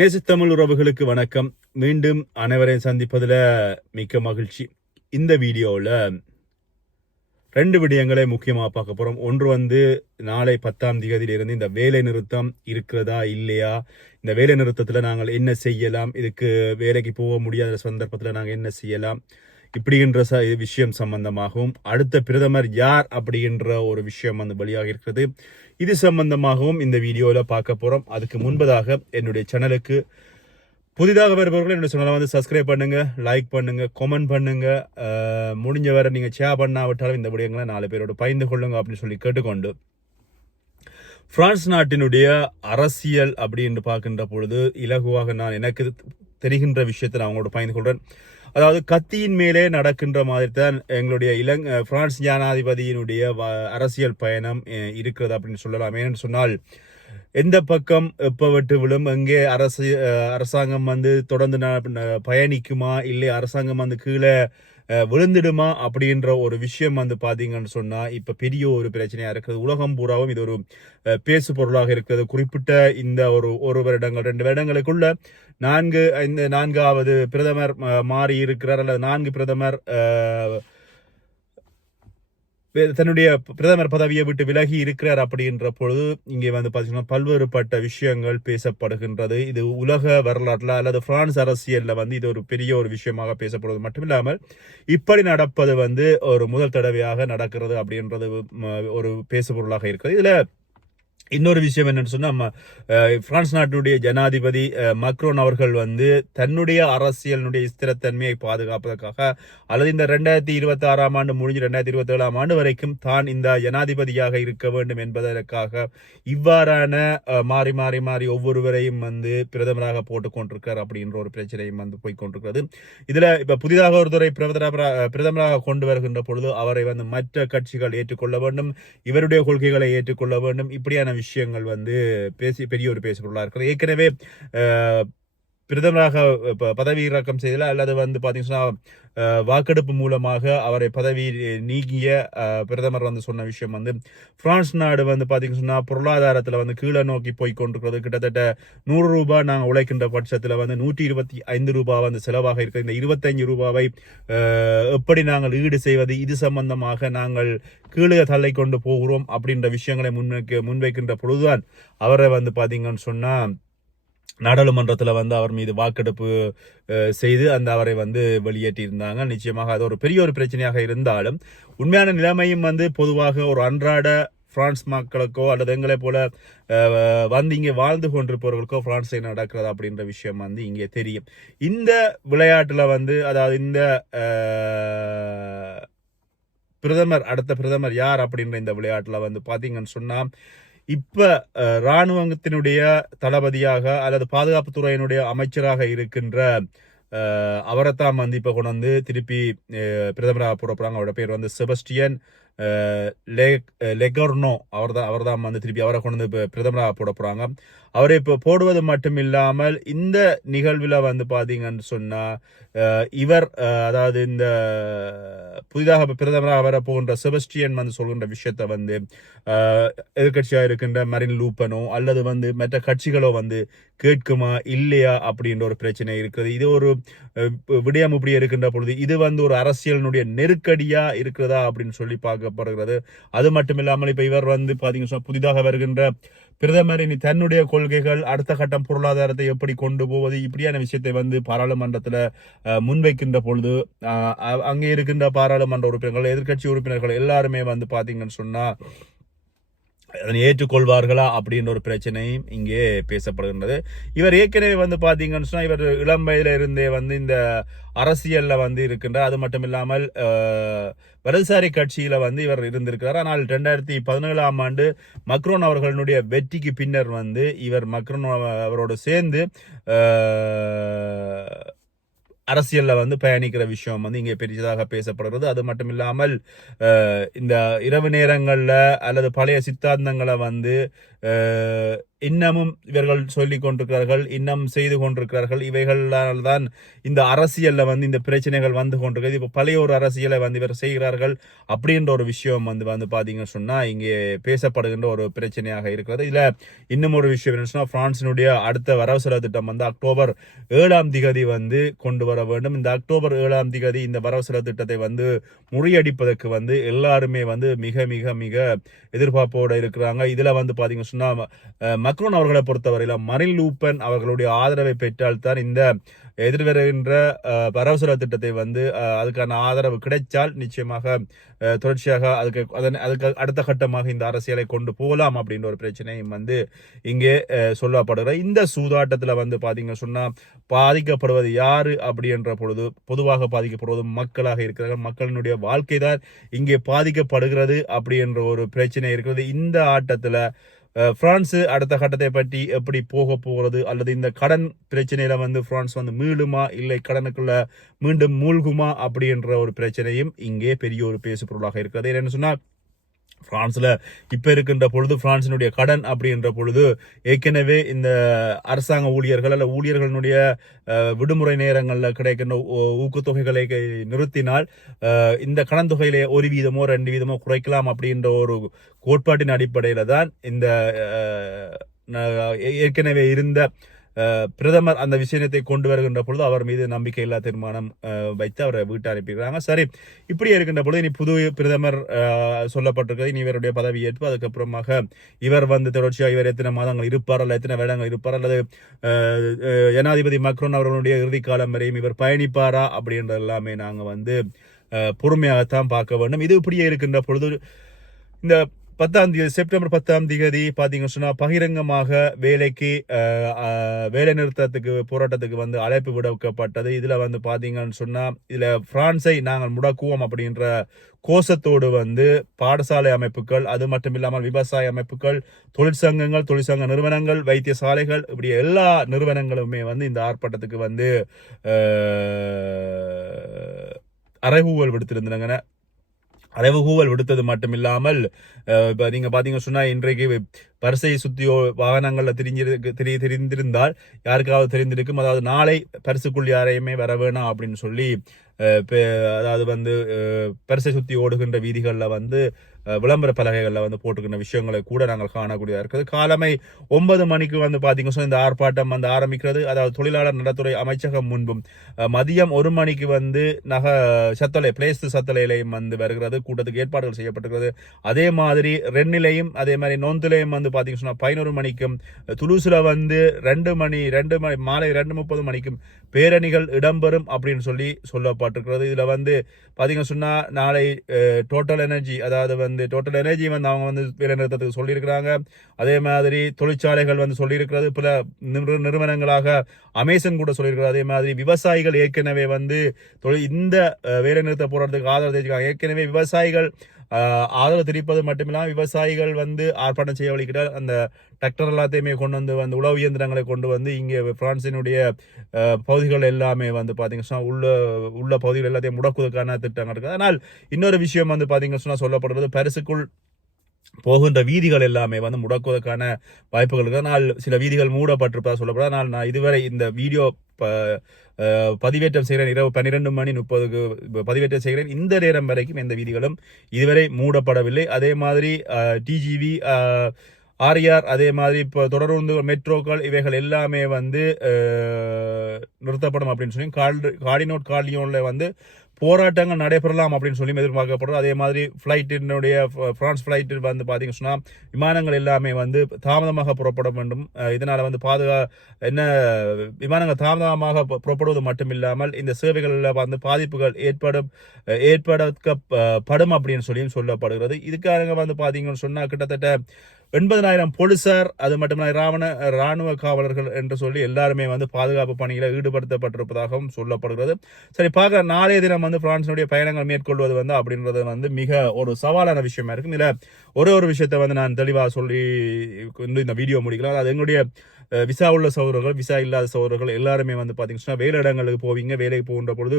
நேசத்தமிழ் உறவுகளுக்கு வணக்கம். மீண்டும் அனைவரையும் சந்திப்பதில் மிக்க மகிழ்ச்சி. இந்த வீடியோவில் ரெண்டு விடயங்களை முக்கியமாக பார்க்க போகிறோம் ஒன்று வந்து நாளை பத்தாம் தேதியிலிருந்து இந்த வேலை நிறுத்தம் இருக்கிறதா இல்லையா? இந்த வேலை நிறுத்தத்தில் நாங்கள் என்ன செய்யலாம்? இதுக்கு வேலைக்கு போக முடியாத சந்தர்ப்பத்தில் நாங்கள் என்ன செய்யலாம்? இப்படின்ற ச விஷயம் சம்பந்தமாகவும் அடுத்த பிரதமர் யார் அப்படின்ற ஒரு விஷயம் வந்து வெளியாக இருக்கிறது இது சம்பந்தமாகவும் இந்த வீடியோவில் பார்க்க போகிறோம் அதுக்கு முன்பதாக என்னுடைய சேனலுக்கு புதிதாக வருபவர்கள் என்னுடைய சேனலை வந்து சப்ஸ்கிரைப் பண்ணுங்கள் லைக் பண்ணுங்கள் கமெண்ட் பண்ணுங்கள் முடிஞ்ச வரை நீங்கள் ஷேர் பண்ணாவிட்டாலும் இந்த விடயங்களை நாலு பேரோட பயந்து கொள்ளுங்க அப்படின்னு சொல்லி கேட்டுக்கொண்டு பிரான்ஸ் நாட்டினுடைய அரசியல் அப்படின்னு பார்க்கின்ற பொழுது இலகுவாக நான் எனக்கு தெரிகின்ற விஷயத்தை நான் அவங்களோட பயந்து கொள்கிறேன் அதாவது கத்தியின் மேலே நடக்கின்ற மாதிரி தான் எங்களுடைய இலங் பிரான்ஸ் ஜனாதிபதியினுடைய வ- அரசியல் பயணம் இருக்கிறது அப்படின்னு சொல்லலாம். ஏன்னு சொன்னால் எந்த பக்கம் எப்போ விட்டு விழும் எங்கே அரசு அரசாங்கம் வந்து தொடர்ந்து பயணிக்குமா இல்லை அரசாங்கம் வந்து கீழே விழுந்துடுமா அப்படின்ற ஒரு விஷயம் வந்து பார்த்தீங்கன்னு சொன்னால் இப்போ பெரிய ஒரு பிரச்சனையாக இருக்குது. உலகம் பூராவும் இது ஒரு பேசு பொருளாக இருக்கிறது குறிப்பிட்ட இந்த ஒரு ஒரு வருடங்கள் ரெண்டு வருடங்களுக்குள்ள நான்கு இந்த நான்காவது பிரதமர் மாறி இருக்கிறார் அல்லது நான்கு பிரதமர் தன்னுடைய பிரதமர் பதவியை விட்டு விலகி இருக்கிறார் அப்படின்ற பொழுது இங்கே வந்து பார்த்தீங்கன்னா பல்வேறுபட்ட விஷயங்கள் பேசப்படுகின்றது. இது உலக வரலாற்றில் அல்லது பிரான்ஸ் அரசியலில் வந்து இது ஒரு பெரிய ஒரு விஷயமாக பேசப்படுவது மட்டுமில்லாமல் இப்படி நடப்பது வந்து ஒரு முதல் தடவையாக நடக்கிறது அப்படின்றது ஒரு பேசுபொருளாக இருக்குது இதில் இன்னொரு விஷயம் என்னன்னு சொன்னால் பிரான்ஸ் நாட்டினுடைய ஜனாதிபதி மக்ரோன் அவர்கள் வந்து தன்னுடைய அரசியலினுடைய ஸ்திரத்தன்மையை பாதுகாப்பதற்காக அல்லது இந்த ரெண்டாயிரத்தி இருபத்தி ஆறாம் ஆண்டு முடிஞ்சு ரெண்டாயிரத்தி இருபத்தி ஏழாம் ஆண்டு வரைக்கும் தான் இந்த ஜனாதிபதியாக இருக்க வேண்டும் என்பதற்காக இவ்வாறான மாறி மாறி மாறி ஒவ்வொருவரையும் வந்து பிரதமராக போட்டுக்கொண்டிருக்கார் அப்படின்ற ஒரு பிரச்சனையும் வந்து போய்கொண்டிருக்கிறது இதில் இப்போ புதிதாக ஒருத்தரை பிரதமராக பிரதமராக கொண்டு வருகின்ற பொழுது அவரை வந்து மற்ற கட்சிகள் ஏற்றுக்கொள்ள வேண்டும் இவருடைய கொள்கைகளை ஏற்றுக்கொள்ள வேண்டும் இப்படியான விஷயங்கள் வந்து பேசி பெரிய ஒரு பேசுபொருளாக இருக்கிறது ஏற்கனவே பிரதமராக ப- பதவி இறக்கம் செய்தல அல்லது வந்து பார்த்தீங்கன்னா வாக்கெடுப்பு மூலமாக அவரை பதவி நீக்கிய பிரதமர் வந்து சொன்ன விஷயம் வந்து பிரான்ஸ் நாடு வந்து பாத்தீங்கன்னா சொன்னால் பொருளாதாரத்தில் வந்து கீழே நோக்கி போய் கொண்டிருக்கிறது. கிட்டத்தட்ட நூறு ரூபாய் நாங்கள் உழைக்கின்ற பட்சத்தில் வந்து நூற்றி இருபத்தி ஐந்து ரூபாய் வந்து செலவாக இருக்குது இந்த இருபத்தஞ்சு ரூபாவை எப்படி நாங்கள் ஈடு செய்வது? இது சம்பந்தமாக நாங்கள் கீழே தள்ளை கொண்டு போகிறோம் அப்படின்ற விஷயங்களை முன்வைக்க முன்வைக்கின்ற பொழுதுதான் அவரை வந்து பார்த்தீங்கன்னு சொன்னால் நாடாளுமன்றத்தில் வந்து அவர் மீது வாக்கெடுப்பு செய்து அந்த அவரை வந்து வெளியேற்றியிருந்தாங்க. நிச்சயமாக அது ஒரு பெரிய ஒரு பிரச்சனையாக இருந்தாலும் உண்மையான நிலைமையும் வந்து பொதுவாக ஒரு அன்றாட பிரான்ஸ் மக்களுக்கோ அல்லது எங்களை போல வந்து இங்கே வாழ்ந்து கொண்டிருப்பவர்களுக்கோ பிரான்ஸில் நடக்கிறது அப்படின்ற விஷயம் வந்து இங்கே தெரியும். இந்த விளையாட்டில் வந்து அதாவது இந்த பிரதமர் அடுத்த பிரதமர் யார் அப்படின்ற இந்த விளையாட்டில் வந்து பார்த்தீங்கன்னு சொன்னா இப்போ இராணுவத்தினுடைய ராணுவத்தினுடைய தளபதியாக அல்லது பாதுகாப்புத்துறையினுடைய அமைச்சராக இருக்கின்ற அவரைத்தான் வந்து இப்போ கொண்டு வந்து திருப்பி பிரதமராக போட போறாங்க அவரோட பேர் வந்து செபஸ்டியன் லெகர்னோ அவர் தான் அவர் தான் வந்து திருப்பி அவரை கொண்டு வந்து இப்போ பிரதமராக போட போகிறாங்க அவரை இப்போ போடுவது மட்டும் இல்லாமல் இந்த நிகழ்வில் வந்து பார்த்தீங்கன்னு சொன்னால் இவர் அதாவது இந்த புதிதாக பிரதமராக வர போகின்ற செபஸ்டியன் வந்து சொல்கின்ற விஷயத்த வந்து எதிர்கட்சியாக எதிர்க்கட்சியாக இருக்கின்ற மரின் லூப்பனோ அல்லது வந்து மற்ற கட்சிகளோ வந்து கேட்குமா இல்லையா அப்படின்ற ஒரு பிரச்சனை இருக்குது இது ஒரு விடயம் இப்படி இருக்கின்ற பொழுது இது வந்து ஒரு அரசியலினுடைய நெருக்கடியாக இருக்கிறதா அப்படின்னு சொல்லி பார்க்க பார்க்கப்படுகிறது அது மட்டும் இல்லாமல் இப்போ இவர் வந்து பார்த்தீங்கன்னா புதிதாக வருகின்ற பிரதமர் இனி தன்னுடைய கொள்கைகள் அடுத்த கட்டம் பொருளாதாரத்தை எப்படி கொண்டு போவது இப்படியான விஷயத்தை வந்து பாராளுமன்றத்தில் முன்வைக்கின்ற பொழுது அங்கே இருக்கின்ற பாராளுமன்ற உறுப்பினர்கள் எதிர்க்கட்சி உறுப்பினர்கள் எல்லாருமே வந்து பார்த்தீங்கன்னு சொன்னால் அதனை ஏற்றுக்கொள்வார்களா அப்படின்ற ஒரு பிரச்சனையும் இங்கே பேசப்படுகின்றது. இவர் ஏற்கனவே வந்து பார்த்தீங்கன்னு சொன்னால் இவர் இளம் வயதில் இருந்தே வந்து இந்த அரசியலில் வந்து இருக்கின்றார். அது மட்டும் இல்லாமல் வலதுசாரி கட்சியில் வந்து இவர் இருந்திருக்கிறார். ஆனால் ரெண்டாயிரத்தி பதினேழாம் ஆண்டு மக்ரோன் அவர்களுடைய வெற்றிக்கு பின்னர் வந்து இவர் மக்ரோன் அவரோடு சேர்ந்து அரசியலில் வந்து பயணிக்கிற விஷயம் வந்து இங்கே பெரிதாக பேசப்படுறது. அது மட்டும் இல்லாமல் இந்த இரவு நேரங்களில் அல்லது பழைய சித்தாந்தங்களை வந்து இன்னமும் இவர்கள் சொல்லி கொண்டிருக்கிறார்கள் இன்னும் செய்து கொண்டிருக்கிறார்கள். இவைகளால் தான் இந்த அரசியலில் வந்து இந்த பிரச்சனைகள் வந்து கொண்டிருக்கிறது இப்போ பழைய ஒரு அரசியலை வந்து இவர் செய்கிறார்கள் அப்படின்ற ஒரு விஷயம் வந்து வந்து பார்த்தீங்கன்னு சொன்னால் இங்கே பேசப்படுகின்ற ஒரு பிரச்சனையாக இருக்கிறது. இதில் இன்னும் ஒரு விஷயம் என்ன சொன்னா அடுத்த வரவு செலவு திட்டம் வந்து அக்டோபர் ஏழாம் திகதி வந்து கொண்டு வர வேண்டும். இந்த அக்டோபர் ஏழாம் திகதி இந்த வரவு செலவு திட்டத்தை வந்து முறியடிப்பதற்கு வந்து எல்லாருமே வந்து மிக மிக மிக எதிர்பார்ப்போடு இருக்கிறாங்க. இதில் வந்து பார்த்தீங்கன்னு சொன்னால் மக்ரோன் அவர்களை பொறுத்தவரையில் மரின் லூப்பன் அவர்களுடைய ஆதரவை பெற்றால்தான் இந்த எதிர்வருகின்ற அஹ், திட்டத்தை வந்து அதுக்கான ஆதரவு கிடைச்சால் நிச்சயமாக தொடர்ச்சியாக அதுக்கு அதன் அதுக்கு அடுத்த கட்டமாக இந்த அரசியலை கொண்டு போகலாம் அப்படின்ற ஒரு பிரச்சனையும் வந்து இங்கே சொல்லப்படுகிற இந்த சூதாட்டத்தில் வந்து பாத்தீங்க சொன்னால் பாதிக்கப்படுவது யார் அப்படின்ற பொழுது பொதுவாக பாதிக்கப்படுவது மக்களாக இருக்கிறார்கள். மக்களினுடைய வாழ்க்கை தான் இங்கே பாதிக்கப்படுகிறது அப்படின்ற ஒரு பிரச்சனை இருக்கிறது. இந்த ஆட்டத்தில் பிரான்ஸு அடுத்த கட்டத்தை பற்றி எப்படி போக போகிறது? அல்லது இந்த கடன் பிரச்சனையில் வந்து பிரான்ஸ் வந்து மீளுமா? இல்லை கடனுக்குள்ள மீண்டும் மூழ்குமா? அப்படின்ற ஒரு பிரச்சனையும் இங்கே பெரிய ஒரு பேசு பொருளாக இருக்கிறது என்னென்னு சொன்னால் ஃப்ரான்ஸில் இப்போ இருக்கின்ற பொழுது பிரான்சினுடைய கடன் அப்படின்ற பொழுது ஏற்கனவே இந்த அரசாங்க ஊழியர்கள் அல்ல ஊழியர்களுடைய விடுமுறை நேரங்களில் கிடைக்கின்ற ஊக்கத்தொகைகளை கை- நிறுத்தினால் இந்த கடன் தொகையிலே ஒரு வீதமோ ரெண்டு வீதமோ குறைக்கலாம் அப்படின்ற ஒரு கோட்பாட்டின் அடிப்படையில் தான் இந்த ஏற்கனவே இருந்த பிரதமர் அந்த விஷயத்தை கொண்டு வருகின்ற பொழுது அவர் மீது நம்பிக்கையில்லா தீர்மானம் வைத்து அவரை வீட்டு அனுப்பியிருக்கிறாங்க. சரி இப்படி இருக்கின்ற பொழுது இனி புது பிரதமர் சொல்லப்பட்டிருக்கிறது. இனி இவருடைய பதவி ஏற்பு அதுக்கப்புறமாக இவர் வந்து தொடர்ச்சியாக இவர் எத்தனை மாதங்கள் இருப்பார் அல்ல எத்தனை வருடங்கள் இருப்பார் அல்லது ஜனாதிபதி மக்ரோன் அவர்களுடைய இறுதி காலம் வரையும் இவர் பயணிப்பாரா அப்படின்ற எல்லாமே நாங்கள் வந்து பொறுமையாகத்தான் பார்க்க வேண்டும். இது இப்படியே இருக்கின்ற பொழுது இந்த பத்தாம் தேதி செப்டம்பர் பத்தாம் தேதி பார்த்தீங்கன்னு சொன்னால் பகிரங்கமாக வேலைக்கு வேலை நிறுத்தத்துக்கு போராட்டத்துக்கு வந்து அழைப்பு விடுக்கப்பட்டது. இதில் வந்து பார்த்தீங்கன்னு சொன்னால் இதில் பிரான்ஸை நாங்கள் முடக்குவோம் அப்படின்ற கோஷத்தோடு வந்து பாடசாலை அமைப்புகள் அது மட்டும் இல்லாமல் விவசாய அமைப்புகள் தொழிற்சங்கங்கள் தொழிற்சங்க நிறுவனங்கள் வைத்தியசாலைகள் இப்படி எல்லா நிறுவனங்களுமே வந்து இந்த ஆர்ப்பாட்டத்துக்கு வந்து அறைகூவல் விடுத்திருந்தாங்க அறைவுகூவல் விடுத்தது மட்டுமில்லாமல் இப்போ நீங்கள் பார்த்தீங்கன்னா சொன்னால் இன்றைக்கு பரிசையை சுற்றியோ வாகனங்களில் தெரிஞ்சிருக்கு தெரிய தெரிந்திருந்தால் யாருக்காவது தெரிந்திருக்கும் அதாவது நாளை பரிசுக்குள் யாரையுமே வர வேணாம் அப்படின்னு சொல்லி அதாவது வந்து பரிசை சுற்றி ஓடுகின்ற வீதிகளில் வந்து விளம்பர பலகைகளில் வந்து போட்டுக்கிற விஷயங்களை கூட நாங்கள் காணக்கூடியதாக இருக்குது. காலமை ஒன்பது மணிக்கு வந்து பாத்தீங்க சொன்னால் இந்த ஆர்ப்பாட்டம் வந்து ஆரம்பிக்கிறது. அதாவது தொழிலாளர் நலத்துறை அமைச்சகம் முன்பும் மதியம் ஒரு மணிக்கு வந்து நக சத்தலை பிளேஸ் சத்தலையிலையும் வந்து வருகிறது. கூட்டத்துக்கு ஏற்பாடுகள் செய்யப்பட்டிருக்கிறது. அதே மாதிரி ரெண்டிலையும் அதே மாதிரி நொந்துலையும் வந்து பாத்தீங்க சொன்னால் பதினோரு மணிக்கும் துலூசில் வந்து ரெண்டு மணி ரெண்டு மணி மாலை ரெண்டு முப்பது மணிக்கும் பேரணிகள் இடம்பெறும் அப்படின்னு சொல்லி சொல்லப்பட்டிருக்கிறது. இதில் வந்து பாத்தீங்க சொன்னால் நாளை டோட்டல் எனர்ஜி அதாவது வந்து டோட்டல் எனர்ஜி வந்து அவங்க வந்து வேலை நிறுத்தத்துக்கு சொல்லியிருக்கிறாங்க. அதே மாதிரி தொழிற்சாலைகள் வந்து சொல்லியிருக்கிறது பல நிறுவனங்களாக அமேசன் கூட சொல்லியிருக்கிறது. அதே மாதிரி விவசாயிகள் ஏற்கனவே வந்து தொழில் இந்த வேலைநிறுத்த வேலை நிறுத்த போராட்டத்துக்கு ஆதரவு தெரிவிக்கிறாங்க ஏற்கனவே விவசாயிகள் ஆதரவு தெரிவிப்பது மட்டுமில்லாமல் விவசாயிகள் வந்து ஆர்ப்பாட்டம் செய்ய வழிக்கிட்டால் அந்த டிராக்டர் எல்லாத்தையுமே கொண்டு வந்து வந்து உழவு இயந்திரங்களை கொண்டு வந்து இங்கே பிரான்சினுடைய பகுதிகள் எல்லாமே வந்து பார்த்தீங்கன்னா சொன்னா உள்ள உள்ள பகுதிகள் எல்லாத்தையும் முடக்குவதற்கான திட்டங்கள் இருக்குது ஆனால் இன்னொரு விஷயம் வந்து பார்த்தீங்கன்னா சொன்னால் சொல்லப்படுறது பரிசுக்குள் போகின்ற வீதிகள் எல்லாமே வந்து முடக்குவதற்கான வாய்ப்புகள் இருக்குது. ஆனால் சில வீதிகள் மூடப்பட்டிருப்பதாக சொல்லப்படும் ஆனால் நான் இதுவரை இந்த வீடியோ ப- பதிவேற்றம் செய்கிறேன். இரவு பன்னிரெண்டு மணி முப்பதுக்கு பதிவேற்றம் செய்கிறேன். இந்த நேரம் வரைக்கும் எந்த வீதிகளும் இதுவரை மூடப்படவில்லை. அதே மாதிரி டிஜிவி ஆர்ஆர் அதே மாதிரி இப்போ தொடர்ந்து மெட்ரோக்கள் இவைகள் எல்லாமே வந்து நிறுத்தப்படும் அப்படின்னு சொல்லி கால் கார்டினோட் கார்டியோனில் வந்து போராட்டங்கள் நடைபெறலாம் அப்படின்னு சொல்லி எதிர்பார்க்கப்படுறது அதே மாதிரி ஃப்ளைட்டினுடைய ஃப்ரான்ஸ் ஃப்ளைட் வந்து பார்த்தீங்கன்னு சொன்னால் விமானங்கள் எல்லாமே வந்து தாமதமாக புறப்பட வேண்டும். இதனால் வந்து பாதுகா என்ன விமானங்கள் தாமதமாக புறப்படுவது மட்டும் இல்லாமல் இந்த சேவைகளில் வந்து பாதிப்புகள் ஏற்படும் ஏற்படுத்தப்படும் அப்படின்னு சொல்லியும் சொல்லப்படுகிறது. இதுக்காக வந்து பார்த்தீங்கன்னு சொன்னால் கிட்டத்தட்ட எண்பதனாயிரம் போலீசார் அது மட்டுமல்ல இராவண இராணுவ காவலர்கள் என்று சொல்லி எல்லாருமே வந்து பாதுகாப்பு பணியில் ஈடுபடுத்தப்பட்டிருப்பதாகவும் சொல்லப்படுகிறது. சரி பார்க்க நாளைய தினம் வந்து பிரான்சினுடைய பயணங்கள் மேற்கொள்வது வந்து அப்படின்றது வந்து மிக ஒரு சவாலான விஷயமா இருக்கும் இதில் ஒரே ஒரு விஷயத்தை வந்து நான் தெளிவாக சொல்லி வந்து இந்த வீடியோ முடிக்கலாம். அது எங்களுடைய விசா உள்ள சகோதரர்கள் விசா இல்லாத சகோதரர்கள் எல்லாருமே வந்து பார்த்தீங்கன்னா வேலை இடங்களுக்கு போவீங்க வேலைக்கு போகின்ற பொழுது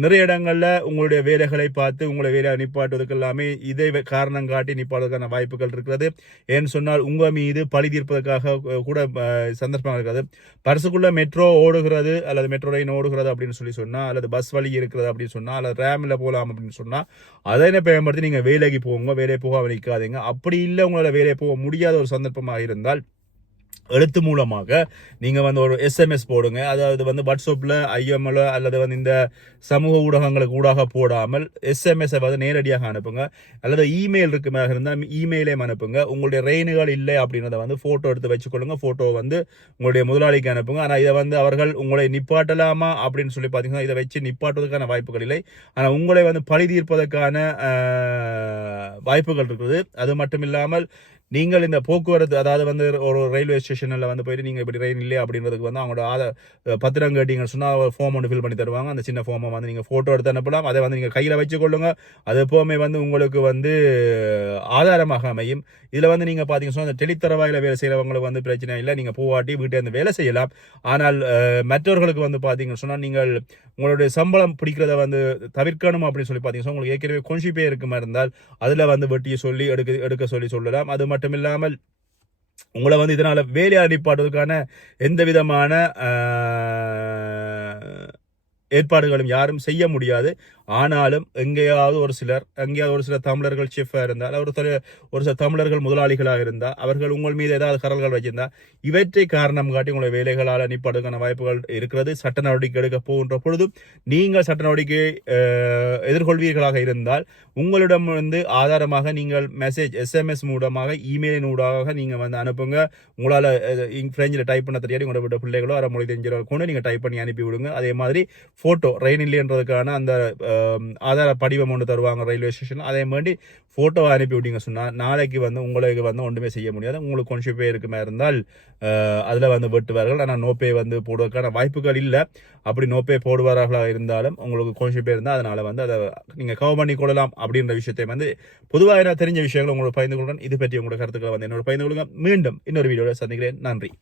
நிறைய இடங்களில் உங்களுடைய வேலைகளை பார்த்து உங்களை வேலையை நிப்பாட்டுவதற்கு எல்லாமே இதை காரணம் காட்டி நிப்பாடுவதற்கான வாய்ப்புகள் இருக்கிறது. ஏன்னு சொன்னால் உங்கள் மீது பழி தீர்ப்பதற்காக கூட அஹ், சந்தர்ப்பம் இருக்கிறது பரிசுக்குள்ள மெட்ரோ ஓடுகிறது அல்லது மெட்ரோ ரயின் ஓடுகிறது அப்படின்னு சொல்லி சொன்னால் அல்லது பஸ் வழி இருக்கிறது அப்படின்னு சொன்னால் அல்லது ரேமில் போகலாம் அப்படின்னு சொன்னால் அதை என்ன பயன்படுத்தி நீங்கள் வேலைக்கு போங்க வேலையை போக நிற்காதீங்க அப்படி இல்லை உங்களால் வேலையை போக முடியாத ஒரு சந்தர்ப்பமாக இருந்தால் எழுத்து மூலமாக நீங்கள் வந்து ஒரு எஸ்எம்எஸ் போடுங்க. அதாவது வந்து வாட்ஸ்அப்பில் ஐஎம்எல் அல்லது வந்து இந்த சமூக ஊடகங்களுக்கு ஊடாக போடாமல் எஸ்எம்எஸை வந்து நேரடியாக அனுப்புங்க. அல்லது இமெயில் இருக்குமாக இருந்தால் இமெயிலையும் அனுப்புங்க. உங்களுடைய ரெயினுகள் இல்லை அப்படின்றத வந்து ஃபோட்டோ எடுத்து வச்சுக்கொள்ளுங்க. ஃபோட்டோ வந்து உங்களுடைய முதலாளிக்கு அனுப்புங்க. ஆனால் இதை வந்து அவர்கள் உங்களை நிப்பாட்டலாமா அப்படின்னு சொல்லி பார்த்தீங்கன்னா இதை வச்சு நிப்பாட்டுவதற்கான வாய்ப்புகள் இல்லை. ஆனால் உங்களை வந்து பழி தீர்ப்பதற்கான வாய்ப்புகள் இருக்குது. அது மட்டும் இல்லாமல் நீங்கள் இந்த போக்குவரத்து அதாவது வந்து ஒரு ரயில்வே ஸ்டேஷனில் வந்து போயிட்டு நீங்கள் இப்படி ரயில் இல்லை அப்படின்றதுக்கு வந்து அவங்களோட ஆத பத்திரம் கேட்டீங்கன்னு சொன்னால் ஃபார்ம் ஒன்று ஃபில் பண்ணி தருவாங்க. அந்த சின்ன ஃபார்மை வந்து நீங்கள் ஃபோட்டோ எடுத்து அனுப்பலாம். அதை வந்து நீங்கள் கையில் வச்சுக்கொள்ளுங்க அது எப்போவுமே வந்து உங்களுக்கு வந்து ஆதாரமாக அமையும். இதில் வந்து நீங்கள் பார்த்தீங்கன்னா அந்த டெலித்தரவாயில் வேலை செய்கிறவங்களுக்கு வந்து பிரச்சனை இல்லை. நீங்கள் போவாட்டி வீட்டை வந்து வேலை செய்யலாம். ஆனால் மற்றவர்களுக்கு வந்து பார்த்தீங்கன்னு சொன்னால் நீங்கள் உங்களுடைய சம்பளம் பிடிக்கிறத வந்து தவிர்க்கணும் அப்படின்னு சொல்லி பார்த்தீங்கன்னா உங்களுக்கு ஏற்கனவே கொஞ்சம் பேர் இருக்குமா இருந்தால் அதில் வந்து வெட்டியை சொல்லி எடுக்க எடுக்க சொல்லி சொல்லலாம். அது மட்டும் இல்லாமல் உங்களை வந்து இதனால் வேலை அடிப்பாடுவதற்கான எந்த விதமான ஏற்பாடுகளும் யாரும் செய்ய முடியாது. ஆனாலும் எங்கேயாவது ஒரு சிலர் எங்கேயாவது ஒரு சில தமிழர்கள் செஃப்பாக இருந்தால் ஒரு சில ஒரு சில தமிழர்கள் முதலாளிகளாக இருந்தால் அவர்கள் உங்கள் மீது ஏதாவது கரல்கள் வச்சிருந்தால் இவற்றை காரணம் காட்டி உங்களை வேலைகளால் நிப்பாடுக்கான வாய்ப்புகள் இருக்கிறது. சட்ட நடவடிக்கை எடுக்க போகின்ற பொழுதும் நீங்கள் சட்ட நடவடிக்கை எதிர்கொள்வீர்களாக இருந்தால் உங்களிடம் வந்து ஆதாரமாக நீங்கள் மெசேஜ் எஸ்எம்எஸ் மூலமாக இமெயிலின் ஊடாக நீங்கள் வந்து அனுப்புங்க. உங்களால் ஃப்ரெஞ்சில் டைப் பண்ண தெரியாது. உங்களோட பிள்ளைகளோ அரை மொழி தெரிஞ்சவர்கள் கொண்டு நீங்கள் டைப் பண்ணி அனுப்பி விடுங்க அதே மாதிரி ஃபோட்டோ ரெயின் இல்லைன்றதுக்கான அந்த um, ஆதார படிவம் ஒன்று தருவாங்க ரயில்வே ஸ்டேஷன் அதே மாதிரி ஃபோட்டோவை அனுப்பி விட்டீங்க சொன்னால் நாளைக்கு வந்து உங்களுக்கு வந்து ஒன்றுமே செய்ய முடியாது. உங்களுக்கு கொஞ்சம் பேர் இருக்குமா இருந்தால் uh, அதில் வந்து வெட்டுவார்கள். ஆனால் நோப்பே வந்து போடுவதற்கான வாய்ப்புகள் இல்லை. அப்படி நோப்பே போடுவார்களாக இருந்தாலும் உங்களுக்கு கொஞ்சம் பே இருந்தால் அதனால் வந்து அதை நீங்கள் கவர் பண்ணி கொள்ளலாம் அப்படின்ற விஷயத்தை வந்து பொதுவாக நான் தெரிஞ்ச விஷயங்கள் உங்களுக்கு பகிர்ந்து கொள்கிறேன். இது பற்றி உங்களோட கருத்துக்களை வந்து என்னோட பகிர்ந்து கொள்ளுங்க மீண்டும் இன்னொரு வீடியோவில் சந்திக்கிறேன். நன்றி.